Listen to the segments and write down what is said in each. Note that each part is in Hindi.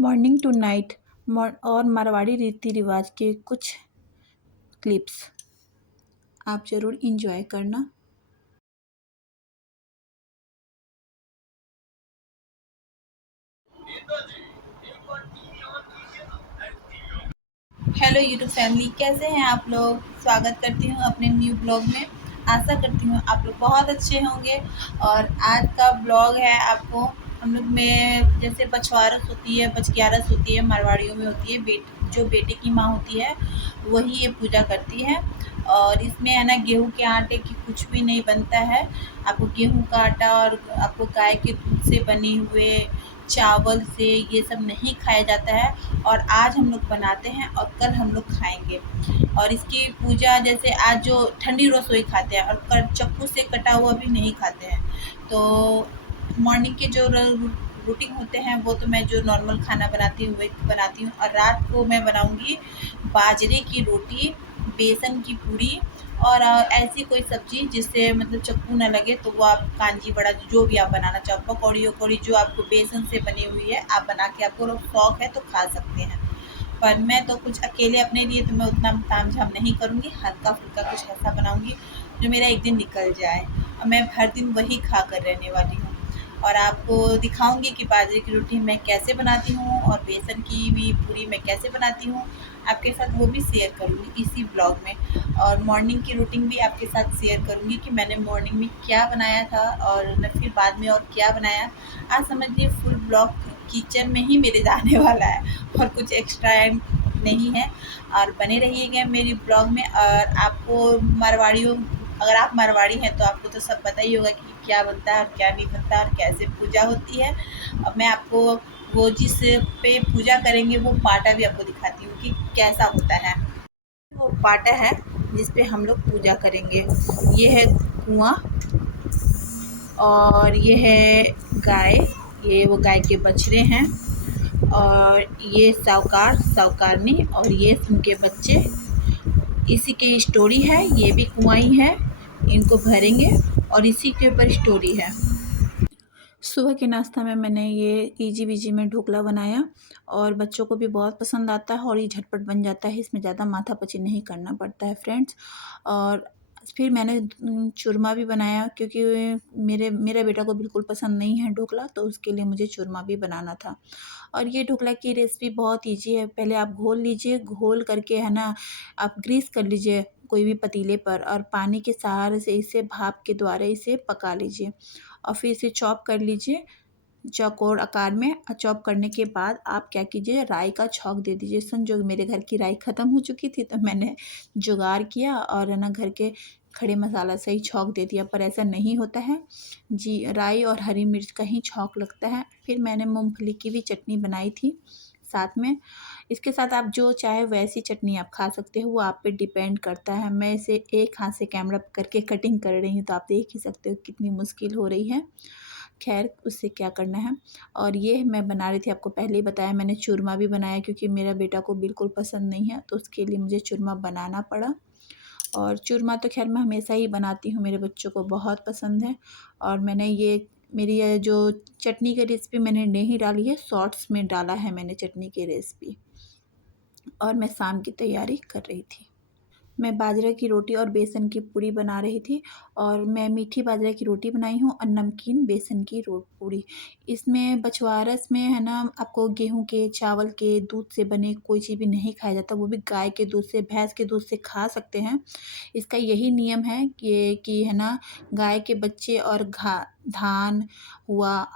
मॉर्निंग टू नाइट और मारवाड़ी रीति रिवाज के कुछ क्लिप्स आप ज़रूर इंजॉय करना। हेलो यूट्यूब फैमिली, कैसे हैं आप लोग। स्वागत करती हूँ अपने न्यू ब्लॉग में। आशा करती हूँ आप लोग बहुत अच्छे होंगे। और आज का ब्लॉग है आपको हम लोग में जैसे बछवारस होती है, बचग्यारस होती है, मारवाड़ियों में होती है। जो बेटे की माँ होती है वही ये पूजा करती है। और इसमें है ना, गेहूं के आटे की कुछ भी नहीं बनता है। आपको गेहूं का आटा और आपको गाय के दूध से बने हुए चावल से ये सब नहीं खाया जाता है। और आज हम लोग बनाते हैं और कल हम लोग खाएंगे। और इसकी पूजा जैसे आज जो ठंडी रसोई खाते हैं और कल चाकू से कटा हुआ भी नहीं खाते हैं। तो मॉर्निंग के जो रूटीन होते हैं वो तो मैं जो नॉर्मल खाना बनाती हूँ वही बनाती हूँ। और रात को मैं बनाऊँगी बाजरे की रोटी, बेसन की पूरी और ऐसी कोई सब्जी जिससे मतलब चक्कू ना लगे। तो वो आप कांजी बड़ा जो भी आप बनाना चाहो, पकौड़ी वकौड़ी जो आपको बेसन से बनी हुई है आप बना के, आपको शौक है तो खा सकते हैं। पर मैं तो कुछ अकेले अपने लिए तो मैं उतना ताम झाम नहीं करूँगी, हल्का फुल्का कुछ ऐसा बनाऊँगी जो मेरा एक दिन निकल जाए और मैं हर दिन वही खा कर रहने वाली हूँ। और आपको दिखाऊंगी कि बाजरे की रोटी मैं कैसे बनाती हूँ और बेसन की भी पूरी मैं कैसे बनाती हूँ। आपके साथ वो भी शेयर करूँगी इसी ब्लॉग में। और मॉर्निंग की रूटीन भी आपके साथ शेयर करूँगी कि मैंने मॉर्निंग में क्या बनाया था और मैं फिर बाद में और क्या बनाया। आज समझिए फुल ब्लॉग किचन में ही मेरे जाने वाला है और कुछ एक्स्ट्रा नहीं है। और बने रहिएगा मेरी ब्लॉग में। और आपको मारवाड़ियों, अगर आप मारवाड़ी हैं तो आपको तो सब पता ही होगा कि क्या बनता है और क्या नहीं बनता और कैसे पूजा होती है। अब मैं आपको वो जिस पे पूजा करेंगे वो पाटा भी आपको दिखाती हूँ कि कैसा होता है। वो पाटा है जिस पे हम लोग पूजा करेंगे। ये है कुआं और ये है गाय, ये वो गाय के बछड़े हैं। और ये सावकारनी और ये उनके बच्चे। इसी की स्टोरी है, ये भी कुआं ही है, इनको भरेंगे और इसी के ऊपर स्टोरी है। सुबह के नाश्ता में मैंने ये इजी विजी में ढोकला बनाया और बच्चों को भी बहुत पसंद आता है और ये झटपट बन जाता है, इसमें ज़्यादा माथापची नहीं करना पड़ता है फ्रेंड्स। और फिर मैंने चूरमा भी बनाया क्योंकि मेरे बेटा को बिल्कुल पसंद नहीं है ढोकला, तो उसके लिए मुझे चूरमा भी बनाना था। और ये ढोकला की रेसिपी बहुत ईजी है। पहले आप घोल लीजिए, घोल करके है ना आप ग्रीस कर लीजिए कोई भी पतीले पर और पानी के सहारे से इसे भाप के द्वारा इसे पका लीजिए। और फिर इसे चॉप कर लीजिए चौकोर आकार में। और चॉप करने के बाद आप क्या कीजिए, राई का छौंक दे दीजिए। संजोग मेरे घर की राई ख़त्म हो चुकी थी तो मैंने जुगाड़ किया और है ना घर के खड़े मसाला से ही छौंक दे दिया, पर ऐसा नहीं होता है जी, राई और हरी मिर्च का ही छौंक लगता है। फिर मैंने मूंगफली की भी चटनी बनाई थी साथ में। इसके साथ आप जो चाहे वैसी चटनी आप खा सकते हो, वो आप पे डिपेंड करता है। मैं इसे एक हाथ से कैमरा करके कटिंग कर रही हूँ तो आप देख ही सकते हो कितनी मुश्किल हो रही है। खैर उससे क्या करना है। और ये मैं बना रही थी, आपको पहले ही बताया मैंने चूरमा भी बनाया क्योंकि मेरा बेटा को बिल्कुल पसंद नहीं है तो उसके लिए मुझे चूरमा बनाना पड़ा। और चूरमा तो खैर मैं हमेशा ही बनाती हूँ, मेरे बच्चों को बहुत पसंद है। और मैंने ये मेरी ये जो चटनी की रेसिपी मैंने नहीं डाली है, शॉर्ट्स में डाला है मैंने चटनी की रेसिपी। और मैं शाम की तैयारी कर रही थी। मैं बाजरा की रोटी और बेसन की पूड़ी बना रही थी। और मैं मीठी बाजरा की रोटी बनाई हूँ और नमकीन बेसन की पूड़ी। इसमें बछवारस में है ना, आपको गेहूं के चावल के दूध से बने कोई चीज़ भी नहीं खाया जाता, वो भी गाय के दूध से, भैंस के दूध से खा सकते हैं। इसका यही नियम है कि है ना, गाय के बच्चे और धान हुआ,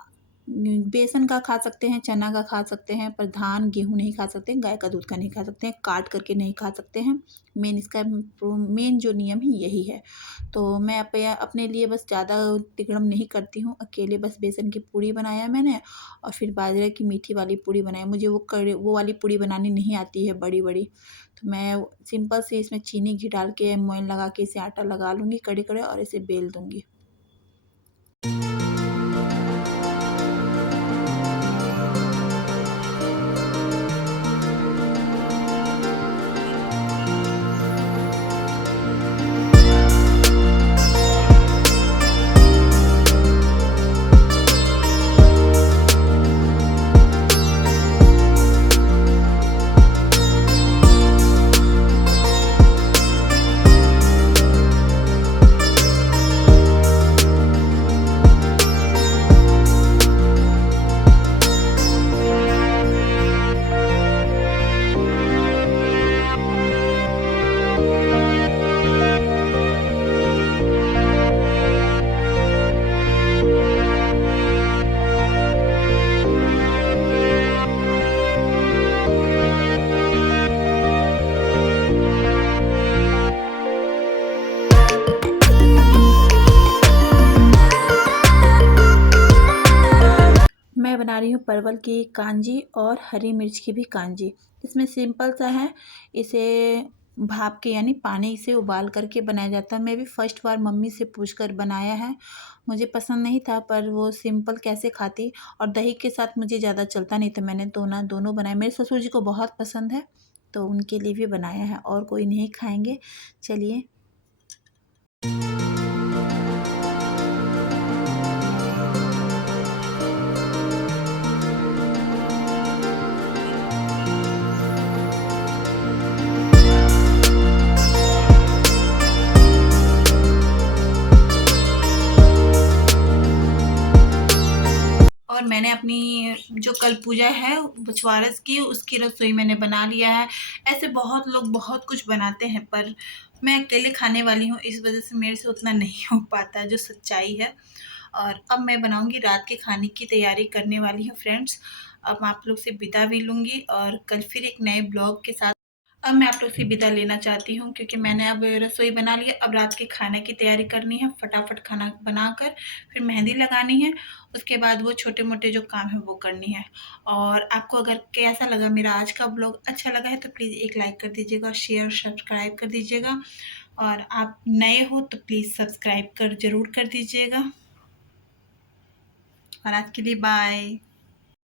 बेसन का खा सकते हैं, चना का खा सकते हैं, पर धान गेहूँ नहीं खा सकते, गाय का दूध का नहीं खा सकते हैं, काट करके नहीं खा सकते हैं। मेन इसका मेन जो नियम है यही है। तो मैं अपने लिए बस ज़्यादा तिकड़म नहीं करती हूँ, अकेले बस बेसन की पूड़ी बनाया मैंने और फिर बाजरे की मीठी वाली पूड़ी बनाई। मुझे वो वाली पूड़ी बनानी नहीं आती है बड़ी बड़ी, तो मैं सिंपल से इसमें चीनी घी डाल के मोइन लगा के इसे आटा लगा लूँगी कड़े कड़े और इसे बेल दूँगी। परवल की कांजी और हरी मिर्च की भी कांजी। इसमें सिंपल सा है, इसे भाप के यानी पानी से उबाल करके बनाया जाता है। मैं भी फर्स्ट बार मम्मी से पूछकर बनाया है, मुझे पसंद नहीं था पर वो सिंपल कैसे खाती, और दही के साथ मुझे ज़्यादा चलता नहीं था, मैंने दोनों बनाए। मेरे ससुर जी को बहुत पसंद है तो उनके लिए भी बनाया है, और कोई नहीं खाएंगे। चलिए। और मैंने अपनी जो कल पूजा है बछवारस की, उसकी रसोई मैंने बना लिया है। ऐसे बहुत लोग बहुत कुछ बनाते हैं पर मैं अकेले खाने वाली हूँ, इस वजह से मेरे से उतना नहीं हो पाता, जो सच्चाई है। और अब मैं बनाऊंगी, रात के खाने की तैयारी करने वाली हूँ फ्रेंड्स। अब मैं आप लोग से विदा भी लूँगी और कल फिर एक नए ब्लॉग के साथ अब मैं आप लोग से विदा लेना चाहती हूँ, क्योंकि मैंने अब रसोई बना ली है। अब रात के खाने की तैयारी करनी है, फटाफट खाना बनाकर फिर मेहंदी लगानी है। उसके बाद वो छोटे-मोटे जो काम है वो करनी है। और आपको अगर कैसा लगा मेरा आज का ब्लॉग, अच्छा लगा है तो प्लीज़ एक लाइक कर दीजिएगा, शेयर, सब्सक्राइब कर दीजिएगा। और आप नए हो तो प्लीज़ सब्सक्राइब ज़रूर कर दीजिएगा। और आज के लिए बाय।